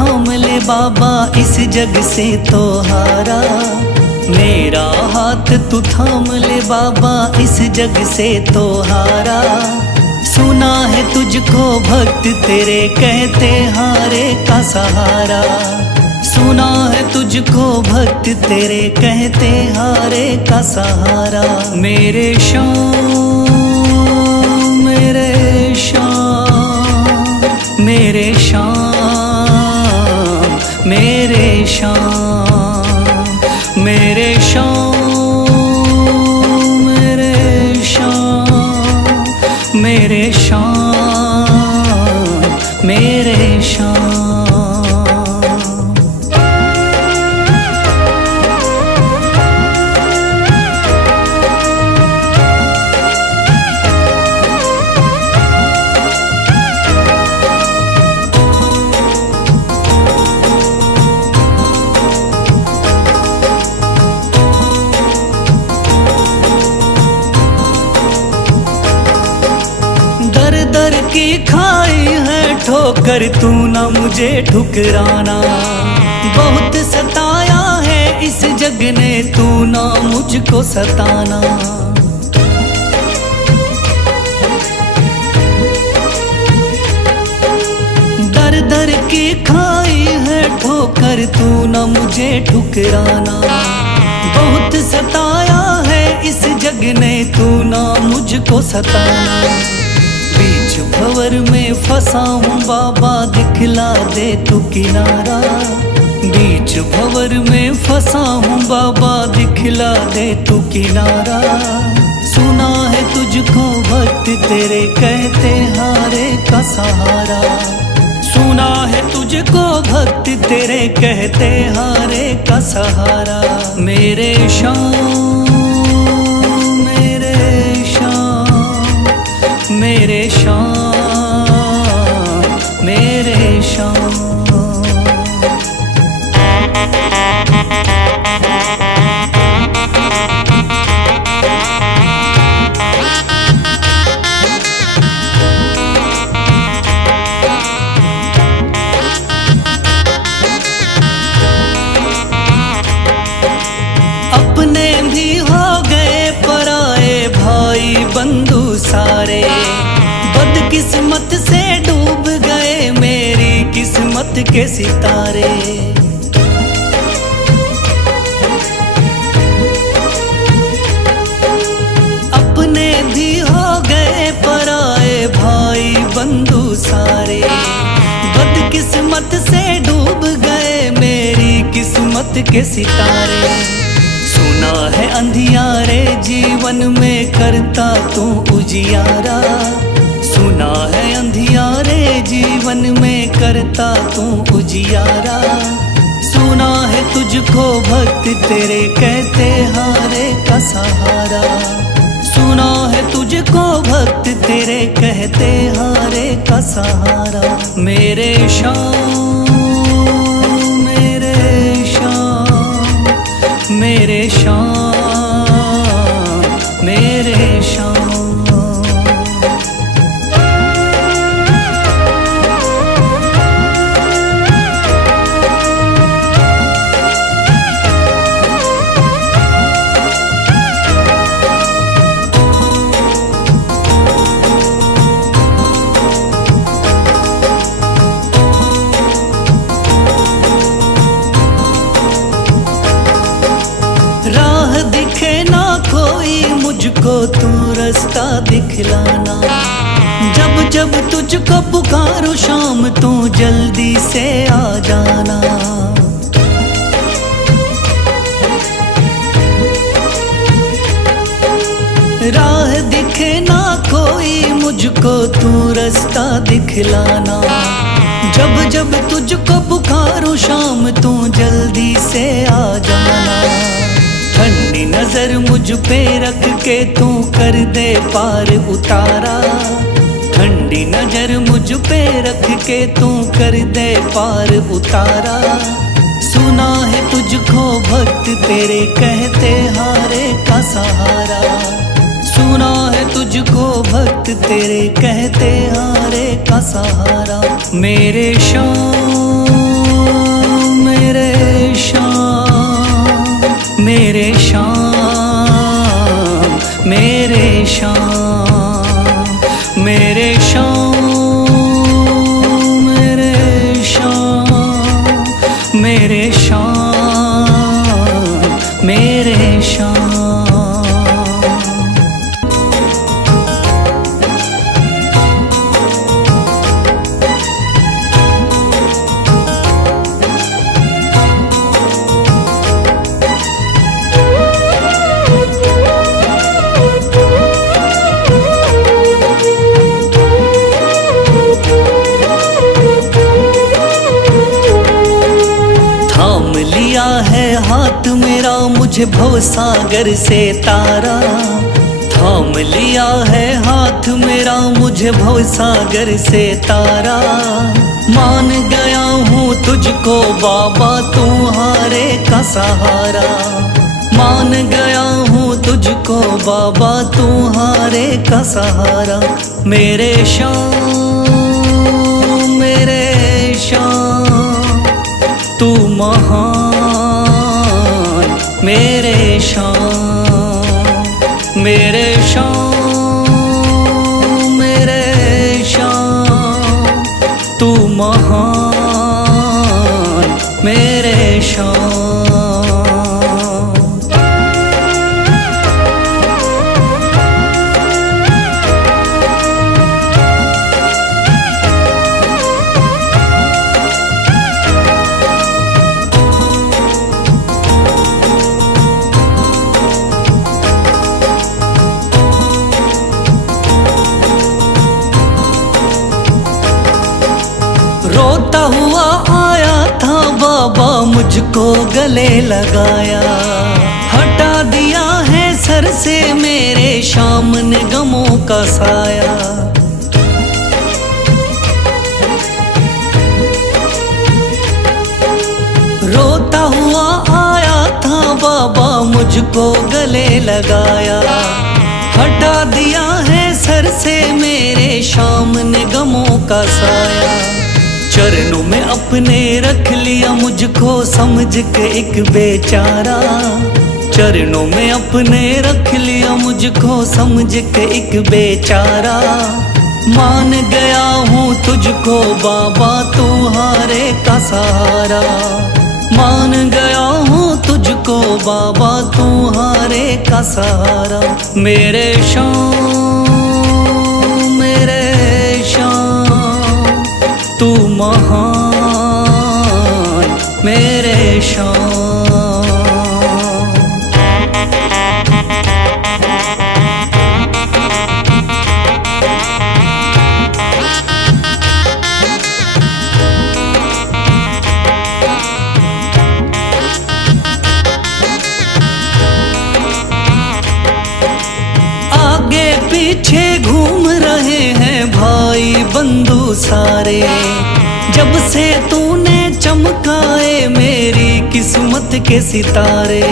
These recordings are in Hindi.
थाम ले बाबा इस जग से तो हारा। मेरा हाथ तू थाम ले बाबा इस जग से तो हारा। सुना है तुझको भक्त तेरे कहते हारे का सहारा। सुना है तुझको भक्त तेरे कहते हारे का सहारा। मेरे श्याम मेरे श्याम मेरे श्याम मेरे श्याम मेरे श्याम मेरे श्याम मेरे श्याम मेरे श्याम। दर की खाई है ठोकर तू ना मुझे ठुकराना। बहुत सताया है इस जग ने तू ना मुझको सताना। दर दर की खाई है ठोकर तू ना मुझे ठुकराना। बहुत सताया है इस जग ने तू ना मुझको सताना। बीच भंवर में फंसा हूँ बाबा दिखला दे तू किनारा। बीच भंवर में फंसा हूँ बाबा दिखला दे तू किनारा। सुना है तुझको भक्त तेरे कहते हारे का सहारा। सुना है तुझको भक्त तेरे कहते हारे का सहारा। मेरे श्याम मेरे श्याम मेरे श्याम मेरे श्याम। अपने भी हो गए पराए भाई बंधु सारे। बदकिस्मत से डूब गए मेरी किस्मत के सितारे। अपने भी हो गए पराए भाई बंधु सारे। बदकिस्मत से डूब गए मेरी किस्मत के सितारे। सुना है अंधियारे जीवन में करता तू उजियारा। सुना है अंधियारे जीवन में करता तू उजियारा। सुना है तुझको भक्त तेरे कहते हारे का सहारा। सुना है तुझको भक्त तेरे कहते हारे का सहारा। मेरे श्याम मेरे श्याम मेरे श्याम मेरे श्याम। राह दिखे ना कोई मुझको तू रास्ता दिखलाना। जब जब तुझको पुकारूं शाम तू जल्दी से आ जाना। राह दिखे ना कोई मुझको तू रास्ता दिखलाना। जब जब तुझको पुकारूं शाम तू जल्दी से आ जाना। ठंडी नजर मुझ पे रख के तू कर दे पार उतारा। ठंडी नजर मुझ पे रख के तू कर दे पार उतारा। सुना है तुझको भक्त तेरे कहते हारे का सहारा। सुना है तुझको भक्त तेरे कहते हारे का सहारा। मेरे श्याम मेरे शाम, मेरे शाम, मेरे शाम, मेरे शाम, मेरे शाम, मेरे शाम, मेरे शाम। थाम लिया है हाथ मेरा मुझे भवसागर से तारा, थाम लिया है हाथ मेरा मुझे भवसागर से तारा। मान गया हूँ तुझको बाबा तुम्हारे का सहारा, मान गया हूँ तुझको बाबा तुम्हारे का सहारा। मेरे शाम, मेरे शाम, तू महान, मेरे शाम, मेरे शाम, मेरे शाम, तू महान, मेरे शाम। रोता हुआ आया था बाबा मुझको गले लगाया, हटा दिया है सर से मेरे शाम ने गमों का साया। रोता हुआ आया था बाबा मुझको गले लगाया, हटा दिया है सर से मेरे शाम ने गमों का साया। चरणों में अपने रख लिया मुझको समझ के एक बेचारा, चरणों में अपने रख लिया मुझको समझ के एक बेचारा। मान गया हूँ तुझको बाबा तुम्हारे का सहारा, मान गया हूँ तुझको बाबा तुम्हारे का सहारा। मेरे शाम, मेरे शाम, तू महान, मेरे शाम। आगे पीछे घूम रहे हैं भाई बंधु सारे, जब से तूने चमकाए मेरी किस्मत के सितारे।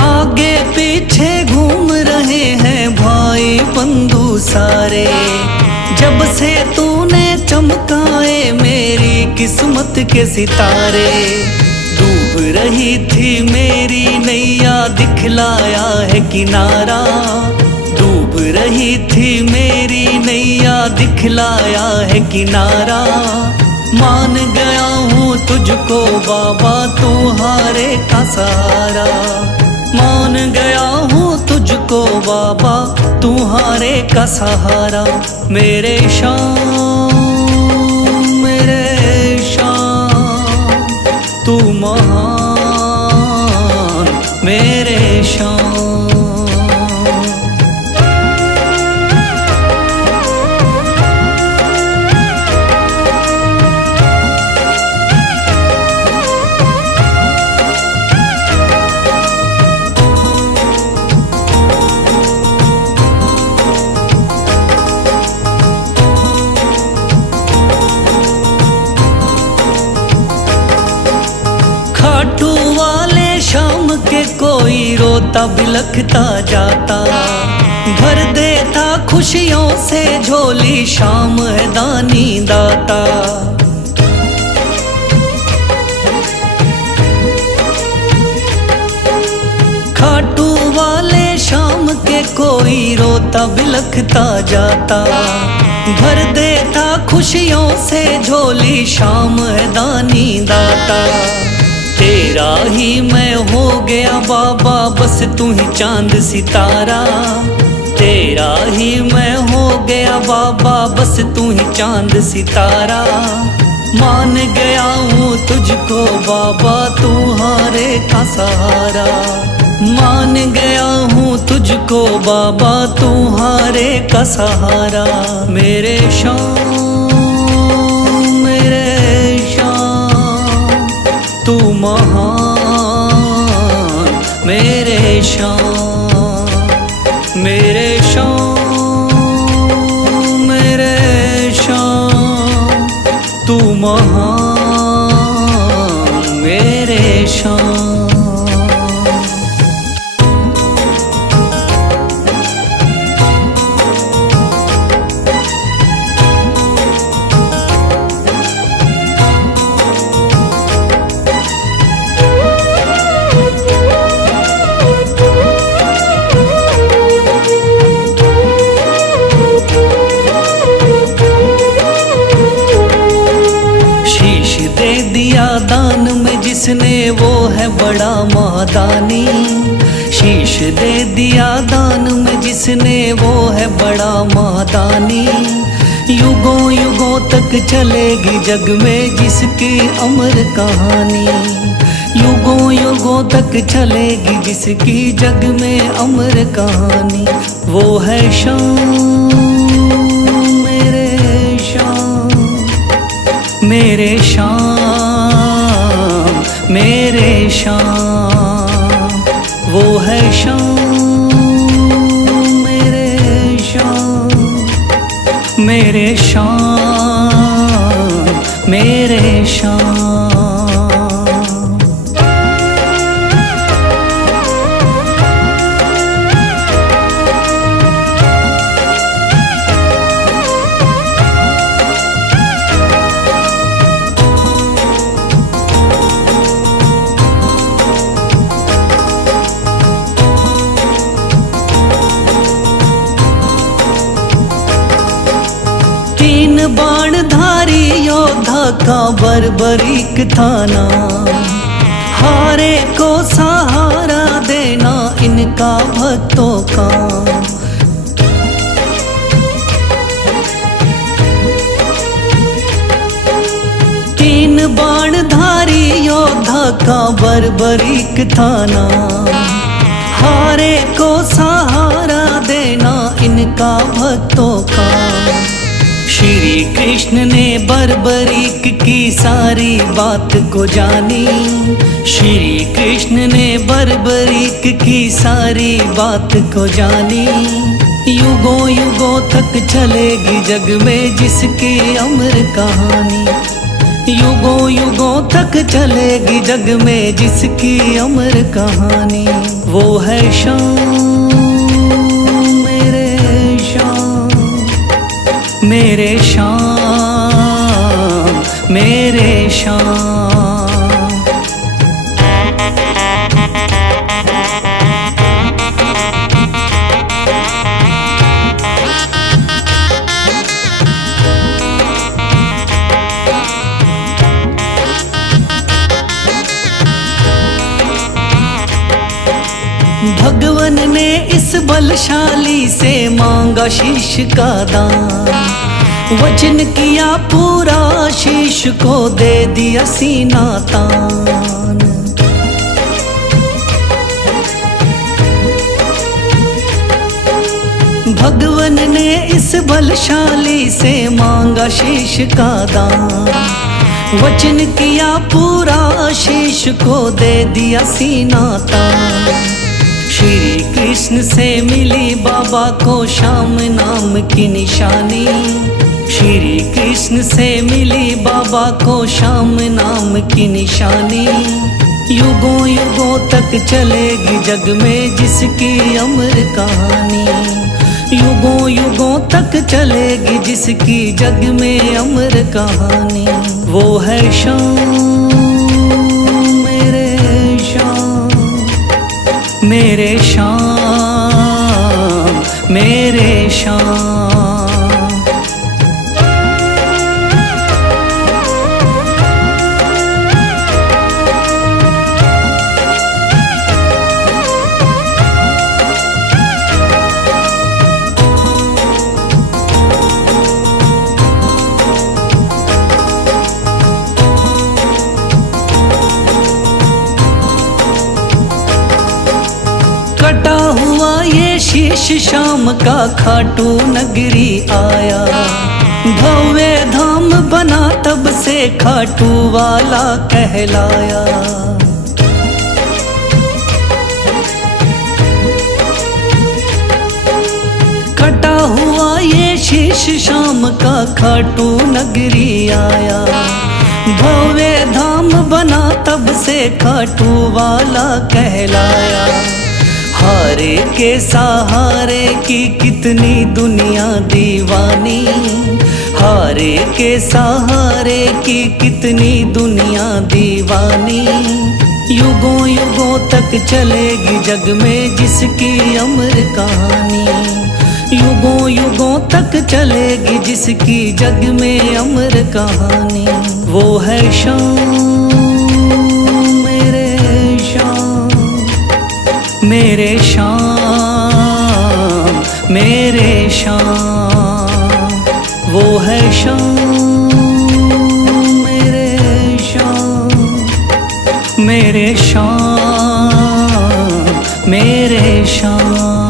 आगे पीछे घूम रहे हैं भाई बंधु सारे, जब से तूने चमकाए मेरी किस्मत के सितारे। डूब रही थी मेरी नैया दिखलाया है किनारा, डूब रही थी मेरी नैया दिखलाया है किनारा। मान गया हूँ तुझको बाबा तुम्हारे का सहारा, मान गया हूँ तुझको बाबा तुम्हारे का सहारा। मेरे शाम, मेरे शाम, तू महान, मेरे शाम। कोई रोता बिलखता जाता, भर देता खुशियों से झोली, शाम है दानी दाता। खाटू वाले शाम के कोई रोता बिलखता जाता, भर देता खुशियों से झोली, शाम है दानी दाता। तेरा ही मैं हो गया बाबा, बस तू ही चांद सितारा। तेरा ही मैं हो गया बाबा, बस तू ही चांद सितारा। मान गया हूँ तुझको बाबा, तू हारे का सहारा। मान गया हूँ तुझको बाबा, तू हारे का सहारा। मेरे शाम, मेरे शाम, तू महान। मेरे शाम, मेरे शाम, मेरे शाम, तू महान। मेरे शाम। दान में जिसने वो है बड़ा महादानी। शीश दे दिया दान में जिसने वो है बड़ा महादानी। युगों युगों तक चलेगी जग में जिसकी अमर कहानी। युगों युगों तक चलेगी जिसकी जग में अमर कहानी। वो है शाम, मेरे शाम, मेरे शाम, मेरे शाम। वो है शाम, मेरे शाम, मेरे शाम, मेरे शाम। बाणधारी योद्धा का बर्बरीक थाना, हारे को सहारा देना इनका भक्तों का। तीन बाणधारी योद्धा का बर्बरीक थाना, हारे को सहारा देना इनका भक्तों का। श्री कृष्ण ने बर्बरीक की सारी बात को जानी। श्री कृष्ण ने बर्बरीक की सारी बात को जानी। युगों युगों तक चलेगी जग में जिसकी अमर कहानी। युगों युगों तक चलेगी जग में जिसकी अमर कहानी। वो है शाम, मेरे शाम, मेरे शाम, मेरे शाम। भगवन ने इस बलशाली से मांगा शीश का दान। वचन किया पूरा, शीश को दे दिया सीना तान। भगवन ने इस बलशाली से मांगा शीश का दान। वचन किया पूरा, शीश को दे दिया सीना तान। श्री कृष्ण से मिली बाबा को श्याम नाम की निशानी। श्री कृष्ण से मिली बाबा को श्याम नाम की निशानी। युगों युगों तक चलेगी जग में जिसकी अमर कहानी। युगों युगों तक चलेगी जिसकी जग में अमर कहानी। वो है शाम मेरे शाम, मेरे शाम मेरे शाम। कटा हुआ ये शीश शाम का खाटू नगरी आया, भव्य धाम बना तब से खाटू वाला कहलाया। कटा हुआ ये शीश शाम का खाटू नगरी आया, भव्य धाम बना तब से खाटू वाला कहलाया। हारे के सहारे की कितनी दुनिया दीवानी, हारे के सहारे की कितनी दुनिया दीवानी। युगों युगों तक चलेगी जग में जिसकी अमर कहानी। युगों युगों तक चलेगी जिसकी जग में अमर कहानी। वो है शाम मेरे शाम, मेरे शाम मेरे शाम। वो है शाम मेरे शाम, मेरे शाम मेरे शाम।